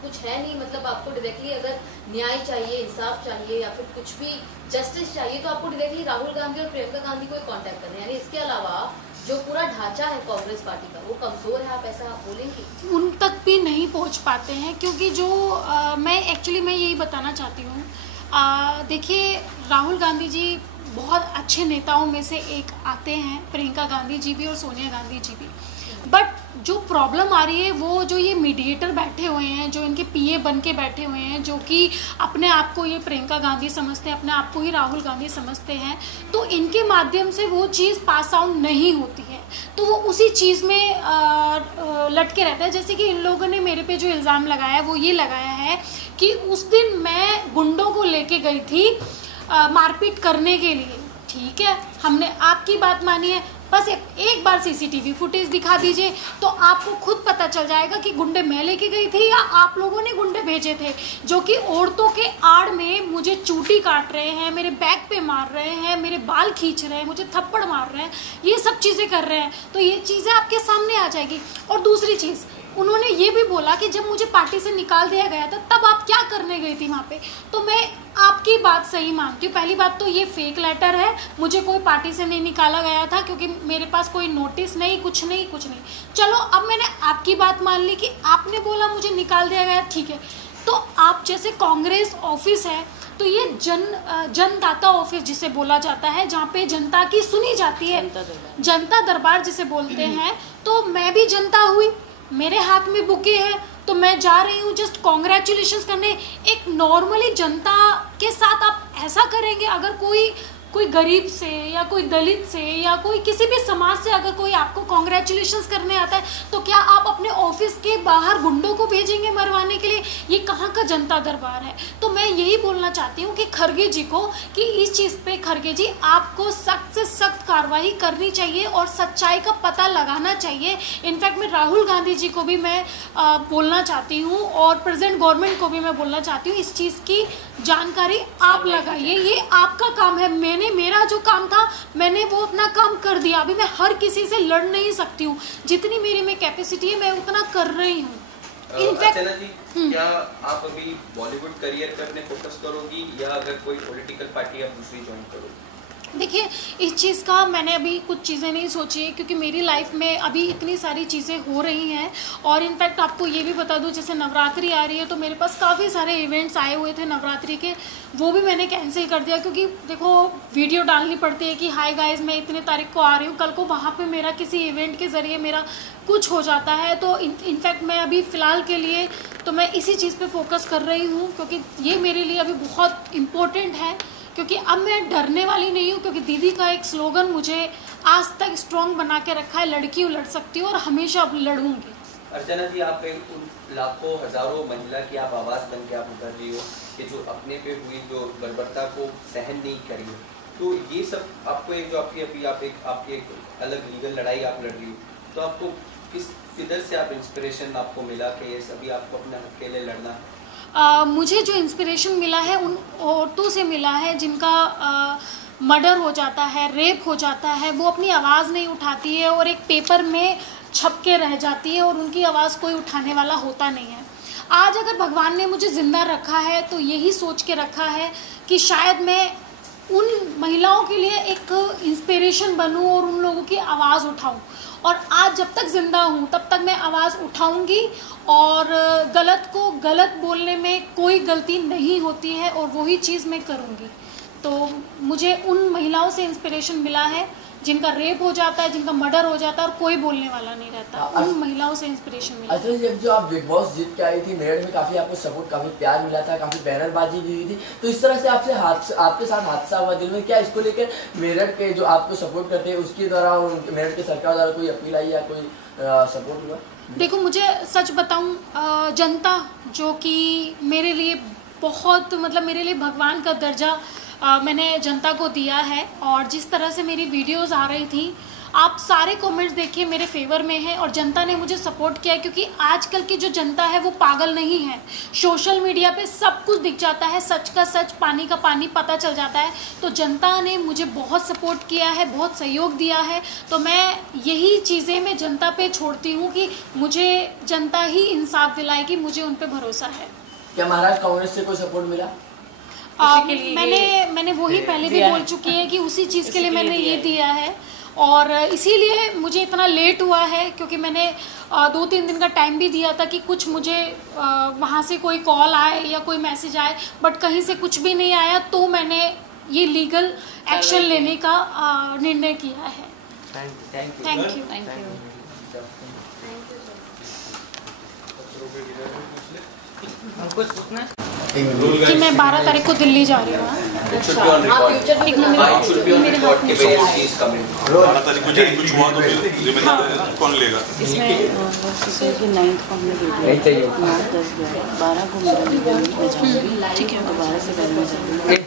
कुछ है नहीं? मतलब आपको डायरेक्टली अगर न्याय चाहिए, इंसाफ चाहिए या फिर कुछ भी जस्टिस चाहिए, तो आपको डायरेक्टली राहुल गांधी और प्रियंका गांधी को कांटेक्ट करना है। यानी इसके अलावा जो पूरा ढांचा है कांग्रेस पार्टी का वो कमजोर है, आप ऐसा बोलेंगे? उन तक भी नहीं पहुंच पाते हैं, क्योंकि जो मैं यही बताना चाहती हूँ, देखिए राहुल गांधी जी बहुत अच्छे नेताओं में से एक आते हैं, प्रियंका गांधी जी भी और सोनिया गांधी जी भी, बट जो प्रॉब्लम आ रही है वो जो ये मीडिएटर बैठे हुए हैं, जो इनके PA बन के बैठे हुए हैं, जो कि अपने आप को ये प्रियंका गांधी समझते हैं, अपने आप को ही राहुल गांधी समझते हैं, तो इनके माध्यम से वो चीज़ पास आउट नहीं होती है, तो वो उसी चीज़ में लटके रहता है। जैसे कि इन लोगों ने मेरे पे जो इल्ज़ाम लगाया है वो ये लगाया है कि उस दिन मैं गुंडों को लेके गई थी मारपीट करने के लिए। ठीक है, हमने आपकी बात मानी है, बस एक बार CCTV फुटेज दिखा दीजिए तो आपको खुद पता चल जाएगा कि गुंडे मैं लेके गई थी या आप लोगों ने गुंडे भेजे थे, जो कि औरतों के आड़ में मुझे चूटी काट रहे हैं, मेरे बैक पे मार रहे हैं, मेरे बाल खींच रहे हैं, मुझे थप्पड़ मार रहे हैं, ये सब चीज़ें कर रहे हैं। तो ये चीज़ें आपके सामने आ जाएगी। और दूसरी चीज़, उन्होंने ये भी बोला कि जब मुझे पार्टी से निकाल दिया गया था तब आप क्या करने गई थी वहाँ पे। तो मैं आपकी बात सही मानती हूँ। पहली बात तो ये फेक लेटर है, मुझे कोई पार्टी से नहीं निकाला गया था, क्योंकि मेरे पास कोई नोटिस नहीं, कुछ नहीं। चलो अब मैंने आपकी बात मान ली कि आपने बोला मुझे निकाल दिया गया, ठीक है। तो आप जैसे कांग्रेस ऑफिस है, तो ये जनदाता ऑफिस जिसे बोला जाता है, जहाँ पे जनता की सुनी जाती है, जनता दरबार जिसे बोलते हैं। तो मैं भी जनता हुई, मेरे हाथ में बुके है, तो मैं जा रही हूँ जस्ट कॉन्ग्रेचुलेशंस करने। एक नॉर्मली जनता के साथ आप ऐसा करेंगे? अगर कोई गरीब से या कोई दलित से या कोई किसी भी समाज से अगर कोई आपको कॉन्ग्रेचुलेशंस करने आता है, तो क्या आप अपने ऑफिस के बाहर गुंडों को भेजेंगे मरवाने के लिए? ये कहाँ का जनता दरबार है? तो मैं यही बोलना चाहती हूँ कि खड़गे जी को, कि इस चीज़ पे खड़गे जी आपको सख्त से सख्त कार्रवाई करनी चाहिए और सच्चाई का पता लगाना चाहिए। इनफैक्ट मैं राहुल गांधी जी को भी मैं बोलना चाहती हूँ और प्रेजेंट गवर्नमेंट को भी मैं बोलना चाहती हूँ, इस चीज़ की जानकारी आप लगाइए, ये आपका काम है। मेरा जो काम था मैंने वो अपना काम कर दिया। अभी मैं हर किसी से लड़ नहीं सकती हूँ, जितनी मेरे में कैपेसिटी है मैं उतना कर रही हूँ। अर्चना जी, क्या आप अभी बॉलीवुड करियर करने फोकस करोगी या अगर कोई पॉलिटिकल पार्टी आप दूसरी ज्वाइन करोगी? देखिए, इस चीज़ का मैंने अभी कुछ चीज़ें नहीं सोची है, क्योंकि मेरी लाइफ में अभी इतनी सारी चीज़ें हो रही हैं। और इनफैक्ट आपको ये भी बता दूं, जैसे नवरात्रि आ रही है तो मेरे पास काफ़ी सारे इवेंट्स आए हुए थे नवरात्रि के, वो भी मैंने कैंसिल कर दिया, क्योंकि देखो वीडियो डालनी पड़ती है कि हाय गाइस मैं इतने तारीख को आ रही हूँ, कल को वहाँ पर मेरा किसी इवेंट के ज़रिए मेरा कुछ हो जाता है। तो इनफैक्ट मैं अभी फ़िलहाल के लिए तो मैं इसी चीज़ पर फोकस कर रही हूँ, क्योंकि ये मेरे लिए अभी बहुत इम्पोर्टेंट है। क्योंकि अब मैं डरने वाली नहीं हूँ, क्योंकि दीदी का एक स्लोगन मुझे आज तक स्ट्रॉन्ग बना के रखा है, लड़की हूँ लड़ सकती हूँ और हमेशा अब लड़ूंगी। अर्चना जी, आप एक उन लाखों हजारों महिला की आप आवाज़ बन के आप उतर रही हो कि जो अपने पे हुई जो बर्बरता को सहन नहीं करी है, तो ये सब आपको एक जो आपकी अभी आपकी एक अलग लीगल लड़ाई आप लड़ रही हो, तो आपको किधर से आप इंस्पिरेशन आपको मिला कि ये सभी आपको अपने हक के लिए लड़ना? मुझे जो इंस्पिरेशन मिला है उन औरतों से मिला है जिनका मर्डर हो जाता है, रेप हो जाता है, वो अपनी आवाज़ नहीं उठाती है और एक पेपर में छप के रह जाती है और उनकी आवाज़ कोई उठाने वाला होता नहीं है। आज अगर भगवान ने मुझे ज़िंदा रखा है तो यही सोच के रखा है कि शायद मैं उन महिलाओं के लिए एक इंस्पिरेशन बनूं और उन लोगों की आवाज़ उठाऊं। और आज जब तक ज़िंदा हूं तब तक मैं आवाज़ उठाऊंगी और गलत को गलत बोलने में कोई गलती नहीं होती है और वही चीज़ मैं करूंगी। तो मुझे उन महिलाओं से इंस्पिरेशन मिला है जिनका रेप हो जाता है, जिनका मर्डर हो जाता है और कोई बोलने वाला नहीं रहता। उन महिलाओं से इंस्पिरेशन मिला। अच्छा, जब जो आप बिग बॉस जीत के आई थी, मेरठ में काफी आपको सपोर्ट, काफी प्यार मिला था, काफी बैनरबाजी भी हुई थी, तो इस तरह से आपके साथ हादसा हुआ दिल में, क्या इसको लेकर मेरठ के जो आपको सपोर्ट करते हैं उसके द्वारा, मेरठ के सरकार द्वारा कोई अपील आई या कोई सपोर्ट हुआ? देखो, मुझे सच बताऊं, जनता जो कि मेरे लिए बहुत, मतलब मेरे लिए भगवान का दर्जा मैंने जनता को दिया है, और जिस तरह से मेरी वीडियोस आ रही थी, आप सारे कमेंट्स देखिए मेरे फेवर में है और जनता ने मुझे सपोर्ट किया, क्योंकि आजकल की जो जनता है वो पागल नहीं है। सोशल मीडिया पे सब कुछ दिख जाता है, सच का सच, पानी का पानी पता चल जाता है। तो जनता ने मुझे बहुत सपोर्ट किया है, बहुत सहयोग दिया है। तो मैं यही चीज़ें मैं जनता पे छोड़ती हूँ कि मुझे जनता ही इंसाफ दिलाएगी, मुझे उन पर भरोसा है। क्या महाराष्ट्र कांग्रेस से कोई सपोर्ट मिला? मैंने वही पहले भी बोल चुकी है कि उसी चीज़ के लिए मैंने ये दिया है, और इसीलिए मुझे इतना लेट हुआ है, क्योंकि मैंने 2-3 दिन का टाइम भी दिया था कि कुछ मुझे वहाँ से कोई कॉल आए या कोई मैसेज आए, बट कहीं से कुछ भी नहीं आया। तो मैंने ये लीगल एक्शन लेने का निर्णय किया है। Thank you. कि मैं 12 तारीख को दिल्ली जा रही हूँ। 12 तारीख को जब कुछ हुआ तो फिर कौन लेगा? इसमें 9 को हमने दे दिया, 9, 10, 11, 12 को मेरा मैं जाऊँगी, ठीक है, तो 12 से पहले मैं जाऊँगी।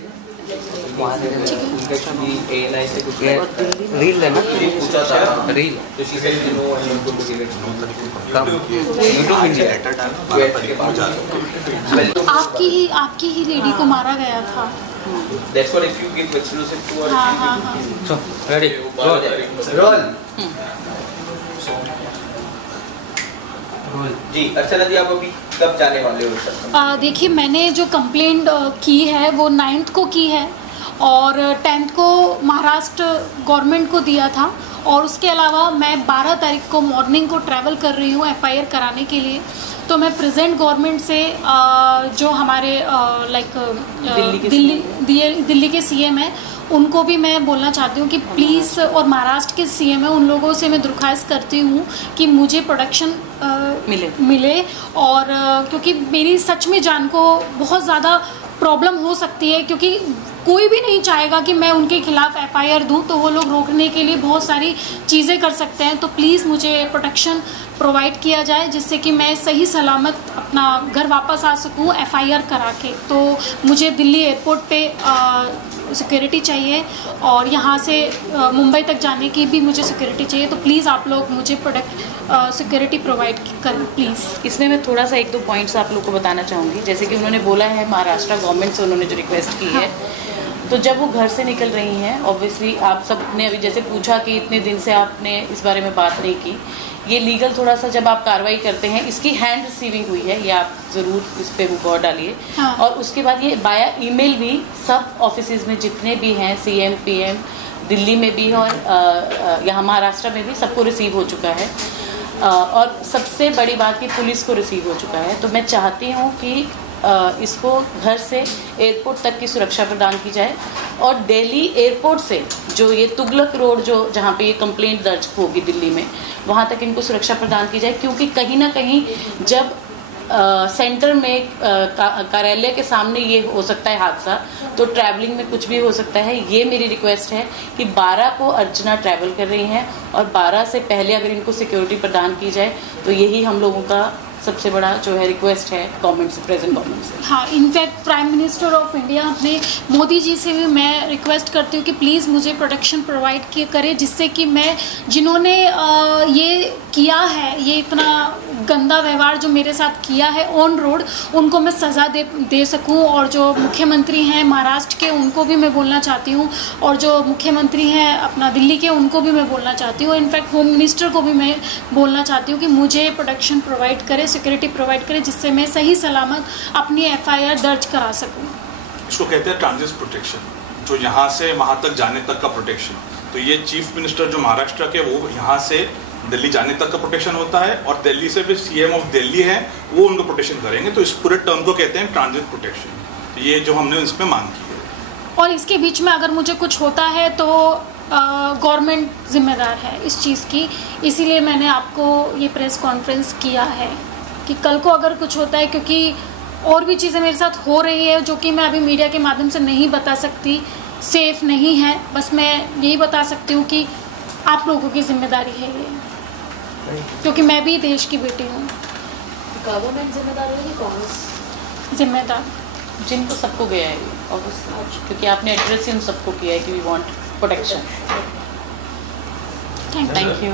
रील है ना, रील आपकी ही लेडी को मारा गया था। That's what if you give exclusive to our हाँ। So, ready, roll. जी, अर्चना जी, आप अभी कब जाने वाले हो? देखिए, मैंने जो कंप्लेंट की है वो 9th को की है और 10th को महाराष्ट्र गवर्नमेंट को दिया था, और उसके अलावा मैं 12 तारीख को मॉर्निंग को ट्रैवल कर रही हूँ FIR कराने के लिए। तो मैं प्रेजेंट गवर्नमेंट से जो हमारे दिल्ली के CM हैं, उनको भी मैं बोलना चाहती हूँ कि प्लीज़, और महाराष्ट्र के CM है, उन लोगों से मैं दरख्वास्त करती हूँ कि मुझे प्रोटेक्शन मिले, और क्योंकि मेरी सच में जान को बहुत ज़्यादा प्रॉब्लम हो सकती है, क्योंकि कोई भी नहीं चाहेगा कि मैं उनके खिलाफ FIR दूं, तो वो लोग रोकने के लिए बहुत सारी चीज़ें कर सकते हैं। तो प्लीज़ मुझे प्रोटेक्शन प्रोवाइड किया जाए, जिससे कि मैं सही सलामत अपना घर वापस आ सकूं FIR करा के। तो मुझे दिल्ली एयरपोर्ट पे सिक्योरिटी चाहिए, और यहाँ से मुंबई तक जाने की भी मुझे सिक्योरिटी चाहिए। तो प्लीज़ आप लोग मुझे सिक्योरिटी प्रोवाइड करें प्लीज़। इसमें मैं थोड़ा सा 1-2 पॉइंट्स आप लोग को बताना चाहूँगी। जैसे कि उन्होंने बोला है, महाराष्ट्र गवर्नमेंट से उन्होंने जो रिक्वेस्ट की है, तो जब वो घर से निकल रही हैं, ऑब्वियसली आप सब ने अभी जैसे पूछा कि इतने दिन से आपने इस बारे में बात नहीं की, ये लीगल थोड़ा सा जब आप कार्रवाई करते हैं, इसकी हैंड रिसीविंग हुई है, ये आप ज़रूर इस पर गौर डालिए। हाँ। और उसके बाद ये बाया ईमेल भी सब ऑफिस में जितने भी हैं, CM PM दिल्ली में भी और यहाँ महाराष्ट्र में भी सबको रिसीव हो चुका है, और सबसे बड़ी बात कि पुलिस को रिसीव हो चुका है। तो मैं चाहती हूँ कि इसको घर से एयरपोर्ट तक की सुरक्षा प्रदान की जाए, और दिल्ली एयरपोर्ट से जो ये तुगलक रोड जो जहाँ पे ये कंप्लेंट दर्ज होगी दिल्ली में, वहाँ तक इनको सुरक्षा प्रदान की जाए, क्योंकि कहीं ना कहीं जब सेंटर में कार्यालय के सामने ये हो सकता है हादसा, तो ट्रैवलिंग में कुछ भी हो सकता है। ये मेरी रिक्वेस्ट है कि 12 को अर्चना ट्रैवल कर रही हैं और 12 से पहले अगर इनको सिक्योरिटी प्रदान की जाए तो यही हम लोगों का सबसे बड़ा जो है रिक्वेस्ट है गवर्नमेंट से, प्रेजेंट गवर्नमेंट से। हाँ, in fact prime minister of India अपने मोदी जी से भी मैं रिक्वेस्ट करती हूँ कि प्लीज़ मुझे प्रोटेक्शन प्रोवाइड करें, जिससे कि मैं जिन्होंने ये किया है, ये इतना गंदा व्यवहार जो मेरे साथ किया है ऑन रोड, उनको मैं सज़ा दे सकूं। और जो मुख्यमंत्री हैं महाराष्ट्र के, उनको भी मैं बोलना चाहती हूँ, और जो मुख्यमंत्री हैं अपना दिल्ली के, उनको भी मैं बोलना चाहती हूँ। इनफैक्ट होम मिनिस्टर को भी मैं बोलना चाहती हूँ कि मुझे प्रोटेक्शन प्रोवाइड करें, सिक्योरिटी प्रोवाइड करें, जिससे मैं सही सलामत अपनी FIR दर्ज करा सकूं। इसको कहते हैं ट्रांजिट प्रोटेक्शन, जो यहाँ से वहाँ तक जाने तक का प्रोटेक्शन। तो ये चीफ मिनिस्टर जो महाराष्ट्र के, वो यहाँ से दिल्ली जाने तक का प्रोटेक्शन होता है, और दिल्ली से भी CM ऑफ दिल्ली है, वो उनको प्रोटेक्शन करेंगे। तो इस पूरे टर्म को कहते हैं ट्रांजिट प्रोटेक्शन। तो ये जो हमने इसमें मांग की है। और इसके बीच में अगर मुझे कुछ होता है तो गवर्नमेंट जिम्मेदार है इस चीज़ की, इसीलिए मैंने आपको ये प्रेस कॉन्फ्रेंस किया है कि कल को अगर कुछ होता है, क्योंकि और भी चीज़ें मेरे साथ हो रही है जो कि मैं अभी मीडिया के माध्यम से नहीं बता सकती, सेफ नहीं है। बस मैं यही बता सकती हूँ कि आप लोगों की जिम्मेदारी है ये, क्योंकि मैं भी देश की बेटी हूँ। गवर्नमेंट जिम्मेदार है कि कांग्रेस जिम्मेदार? जिनको सबको गया है ऑब्वियसली, क्योंकि आपने एड्रेस ही उन सबको किया है कि we want protection. Thank you.